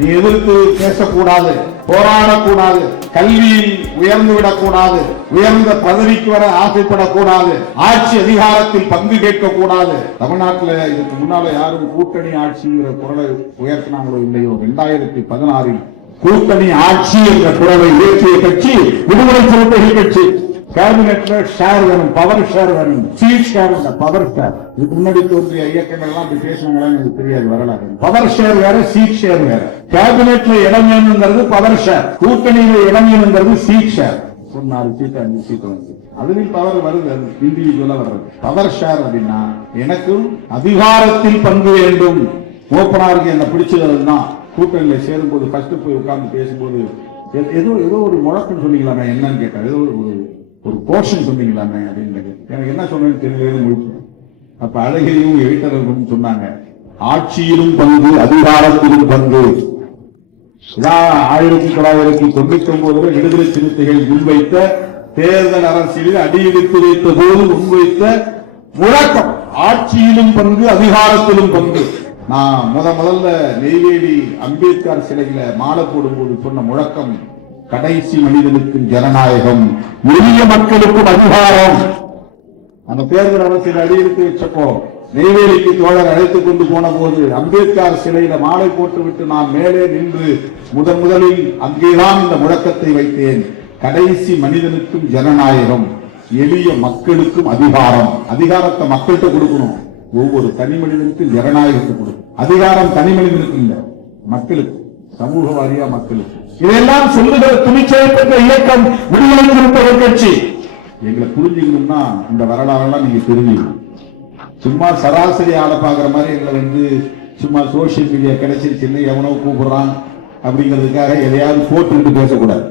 நீ எதிர்த்து பேசக்கூடாது போராடக்கூடாது கல்வியில் உயர்ந்து விடக்கூடாது உயர்ந்த பதவிக்கு வர ஆசைப்படக்கூடாது ஆட்சி அதிகாரத்தில் பங்கு கேட்கக்கூடாது. தமிழ்நாட்டுல இதுக்கு முன்னால யாரும் கூட்டணி ஆட்சிங்கிற குரலை உயர்த்தினாங்களோ இல்லையோ ரெண்டாயிரத்தி பதினாறில் கூட்டணி ஆட்சி என்ற குரலை உயர்த்திய கட்சி விடுதலை சிறுத்தைகள் கட்சி. கேபினெட்ல ஷேர் வேணும் பவர் ஷேர் வேணும் சீட் ஷேர் இல்ல பவர் ஷேர். இதுக்கு முன்னாடி தோன்றிய இயக்கங்கள் எல்லாம் இப்படி பேசினாங்களா எனக்கு தெரியாது வரலாறு. பவர் ஷேர் வேற சீட் ஷேர் வேற. கேபினெட்ல இடம் வேணுங்கிறது பவர் ஷேர் கூட்டணியில இடம் வேணுங்கிறது சீட் ஷேர் ஒரு நாலு சீட் அஞ்சு சீட் வந்து அதுலயும் பவர் வருது. அது இண்டிவிஜுவலா வர்றது. பவர் ஷேர் அப்படின்னா எனக்கும் அதிகாரத்தில் பங்கு வேண்டும். ஓப்பனாருக்கு என்ன பிடிச்சது கூட்டணியில சேரும் போது ஃபர்ஸ்ட் போய் உட்கார்ந்து பேசும்போது ஏதோ ஏதோ ஒரு முழக்கம் சொன்னீங்களாமே என்னன்னு கேட்டார் ஏதோ ஒரு ஒரு- போர்ஷன் சொன்னீங்களாமே அப்படின்னு எனக்கு என்ன சொன்னேன்னு தெரியலன்னு முடிச்சேன் அப்ப அழகிரியும் எழுத்தர்களும் சொன்னாங்க ஆட்சியிலும் பங்கு அதிகாரத்திலும் பங்கு. ஆயிரத்தி தொள்ளாயிரத்தி தொண்ணூத்தி ஒன்பதுல விடுதலை சிறுத்தைகள் முன்வைத்த தேர்தல் அரசியலில் அடியெடுத்து வைத்த போது முன்வைத்த முழக்கம். ஆட்சியிலும் பங்கு அதிகாரத்திலும் பங்கு. நான் முத முதல்ல நெய்வேலி அம்பேத்கர் சிலையில மாலை போடும்போது சொன்ன முழக்கம் கடைசி மனிதனுக்கும் ஜனநாயகம் எளிய மக்களுக்கும் அதிகாரம். அந்த தேர்தல் அரசியல் அடியெடுத்து வச்சப்போ நெய்வேலிக்கு தோழர் அழைத்துக் கொண்டு போன போது அம்பேத்கர் சிலையில மாலை போட்டுவிட்டு நான் மேலே நின்று முதன் முதலில் அங்கேதான் இந்த முழக்கத்தை வைத்தேன். கடைசி மனிதனுக்கும் ஜனநாயகம் எளிய மக்களுக்கும் அதிகாரம். அதிகாரத்தை மக்கள்கிட்ட கொடுக்கணும். ஒவ்வொரு தனி மனிதனுக்கும் ஜனநாயகத்தை கொடுக்கும் அதிகாரம் தனி மனிதனுக்கு இல்ல மக்களுக்கு சமூக வாரியா மக்களுக்கு. இதெல்லாம் சொல்லுகிற துணிச்சல் பெற்ற இயக்கம் விடுதலை சிறுத்தைகள் கட்சி. எங்களை புரிஞ்சுக்கணும்னா இந்த வரலாறெல்லாம் நீங்க தெரிஞ்சுக்கணும். சும்மா சராசரி ஆளை பார்க்குற மாதிரி எங்களை வந்து சும்மா சோசியல் மீடியா கிடைச்சிருச்சுன்னு எவனோ கூப்பிடுறான் அப்படிங்கிறதுக்காக எதையாவது போட்டுக்கிட்டு பேசக்கூடாது.